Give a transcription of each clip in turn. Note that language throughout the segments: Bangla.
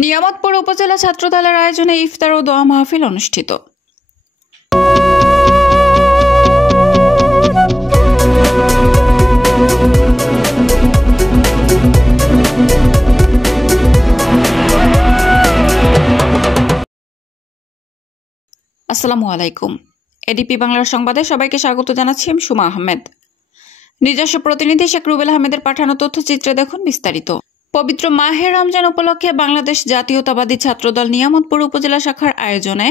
নিয়ামতপুর উপজেলা ছাত্রদলের আয়োজনে ইফতার ও দোয়া মাহফিল অনুষ্ঠিত। আসসালামু আলাইকুম। এডিপি বাংলার সংবাদে সবাইকে স্বাগত জানাচ্ছি আমি সুমা আহমেদ। নিজস্ব প্রতিনিধি শেখ রুবেল আহমেদের পাঠানো তথ্যচিত্রে দেখুন বিস্তারিত। পবিত্র মাহে রমজান উপলক্ষে বাংলাদেশ জাতীয়তাবাদী ছাত্রদল নিয়ামতপুর উপজেলা শাখার আয়োজনে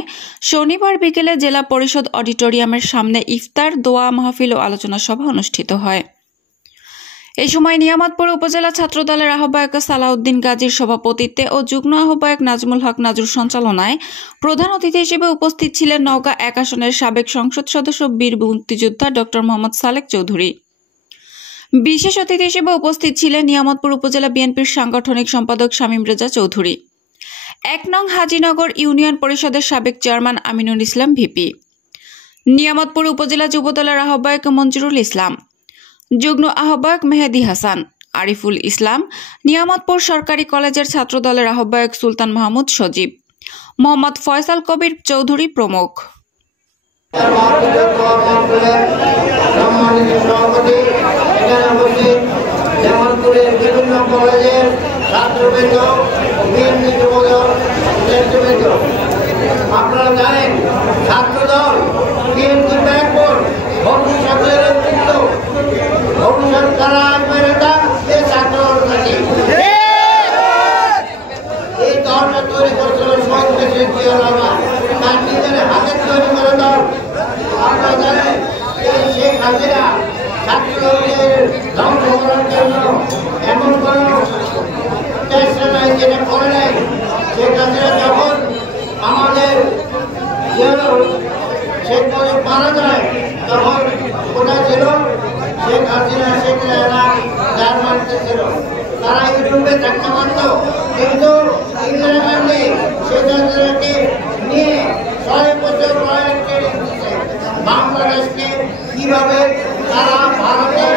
শনিবার বিকেলে জেলা পরিষদ অডিটোরিয়ামের সামনে ইফতার, দোয়া মাহফিল ও আলোচনা সভা অনুষ্ঠিত হয়। এই সময় নিয়ামতপুর উপজেলা ছাত্রদলের আহ্বায়ক সালাউদ্দিন গাজীর সভাপতিত্বে ও যুগ্ম আহ্বায়ক নাজমুল হক নাজুর সঞ্চালনায় প্রধান অতিথি হিসেবে উপস্থিত ছিলেন নওগাঁ ১ আসনের সাবেক সংসদ সদস্য বীর মুক্তিযোদ্ধা ডক্টর মোহাম্মদ সালেক চৌধুরী। বিশেষ অতিথি হিসেবে উপস্থিত ছিলেন নিয়ামতপুর উপজেলা বিএনপির সাংগঠনিক সম্পাদক শামীম রেজা চৌধুরী, ১ নং হাজিনগর ইউনিয়ন পরিষদের সাবেক চেয়ারম্যান আমিনুল ইসলাম ভিপি, নিয়ামতপুর উপজেলা যুবদলের আহ্বায়ক মঞ্জুরুল ইসলাম, যুগ্ম আহ্বায়ক মেহেদি হাসান, আরিফুল ইসলাম, নিয়ামতপুর সরকারি কলেজের ছাত্রদলের আহ্বায়ক সুলতান মাহমুদ সজীব, মোহাম্মদ ফয়সাল কবির চৌধুরী প্রমুখ। আপনারা জানেন ছাত্রদল বিএনপি ব্যাকবোর্ড ভবিষ্যৎ কারা মেরেটা এই ছাত্রদল থাকে। এই দলটা তৈরি করেছিল সন্ত্রাসী জিয়া রহমান, তার নিজের হাতে তৈরি করে দল। আপনারা জানেন এই শেখ হাসিনা ছাত্রদলকে ধ্বংস করার জন্য এমন কোন চেষ্টা নাই যেটা করে নাই। শেখ হাসিনা যখন আমাদের শেখ মুজিব মারা যায় তখন কোথায় ছিল? শেখ হাসিনা শেখ জার্মানিতে ছিল। তারা ইউরোপে থাকতে পারত, কিন্তু ইন্দিরা গান্ধী শেখ হাসিনাকে নিয়ে ৬ বছর বাংলাদেশকে কিভাবে তারা ভারতের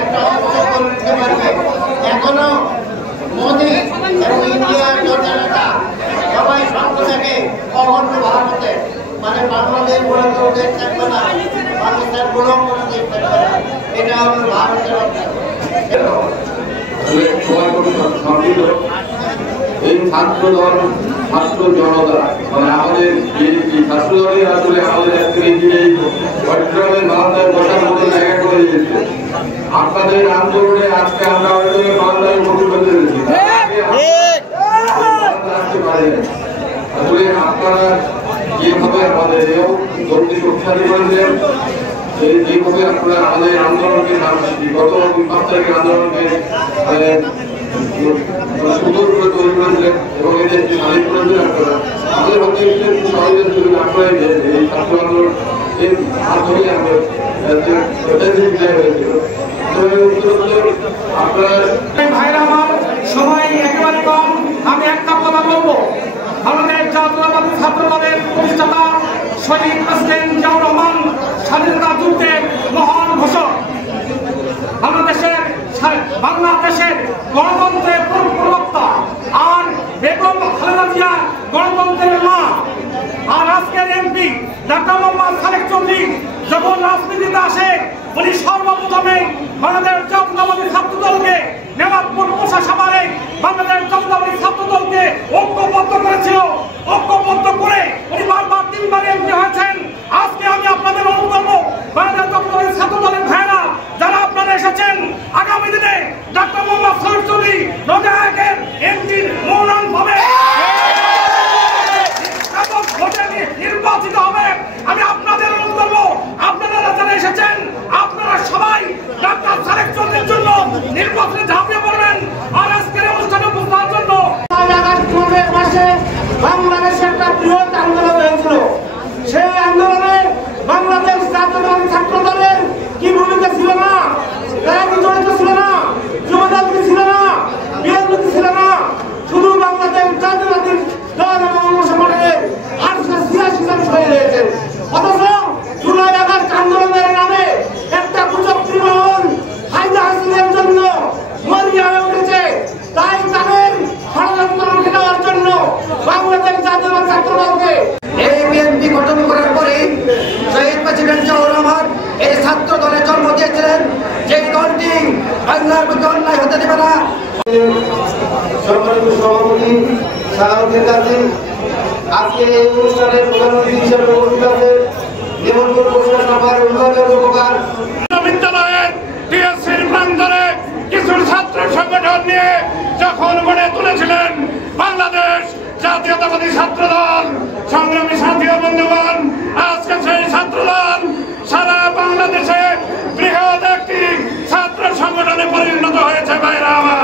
একটা অংশ করতে পারবে। এখনো মোদী এবং ইন্ডিয়ার নেতা সবাই সঙ্গ থাকে অখণ্ড ভারতে, মানে বাংলাদেশ বলে কেউ দেশ থাকবে না, পাকিস্তান বলেও কোনো দেশ থাকবে না। এটা হলো ভারতের এই ছাত্রদল, ছাত্র জনতা, মানে আমাদের ছাত্রদলই আসলে আমাদের চট্টগ্রামের বাংলায় বসার মতো জায়গা করে দিয়েছে। আপনাদের আন্দোলনে আজকে আমরা হয়তো বাংলায় ভোট পেতে পেরেছি, আসলে আপনারা যেভাবে আমাদের গতি শক্তিশালী করেছেন, যেভাবে আপনারা আমাদের আন্দোলনকে গত ৫ তারিখের আন্দোলনকে সুন্দর করে তৈরি করেছিলেন এবং এদের স্বাধীন করেছিলেন আপনারা। আমাদের হচ্ছে সহজের সুযোগ আপনারাই এই ছাত্র আন্দোলন এর মাধ্যমে আমাদের বিদায় হয়েছিল। আপনারা ভাইরা আমার সময় একেবারে কম, আমি একটা কথা বলবো। আমাদের জাতীয়তাবাদী ছাত্রদলের প্রতিষ্ঠাতা শহীদ প্রেসিডেন্ট জিয়াউর রহমান স্বাধীনতা যুদ্ধের মহান ঘোষক, বাংলাদেশের গণতন্ত্রের প্রবক্তা, আর বেগম খালেদা জিয়া গণতন্ত্রের মা। আর আজকের এমপি ডক্টর মোহাম্মদ সালেক চৌধুরী যখন রাজনীতিতে আসে, উনি সর্বপ্রথমে বাংলাদেশ জাতীয়তাবাদী ছাত্রদলকে নিয়ামতপুর প্রশাসনে বাংলাদেশ জাতীয়তাবাদী ছাত্রদলকে ঐক্যবদ্ধ করেছিল। ঐক্যবদ্ধ করে উনি বারবার 3বার এমপি হয়েছেন। আজকে আমি আপনাদের অনুরোধ করবো, বাংলাদেশ জাতীয়তাবাদী ছাত্রদলের ভাইয়েরা যারা আপনারা এসেছেন, আগামী দিনে ডক্টর মোহাম্মদ সালেক চৌধুরী রোজাকের এমপির মনোনয়ন পাবে, নির্বাচিত হবে। আমি আপনাদের অনুরোধ করবো, আপনারা যারা এসেছেন আপনারা সবাই ডক্টর সালেক চৌধুরীর জন্য নির্বাচনে ঝাঁপিয়ে পড়বেন। অন্যায়ের প্রতি অন্যায় হতে দেবে না। সম্মানিত সভাপতি শাহাবুদ্দিন কাজী, আজকে এই অনুষ্ঠানের প্রধান অতিথি হিসেবে উপস্থিত আছেন নিবন্ধন পরিষদ সভার উন্নয়নের উপকার বিদ্যালয়ের টিএসসির প্রান্তরে কিছু ছাত্র সংগঠন নিয়ে যখন গড়ে তুলেছিলেন বাংলাদেশ জাতীয়তাবাদী ছাত্র দল। সংগ্রামী সাথী ও বন্ধুগণ, আজকে সেই ছাত্র দল সারা বাংলাদেশে বৃহৎ একটি ছাত্র সংগঠনে পরিণত হয়েছে। ভাইরা আমার,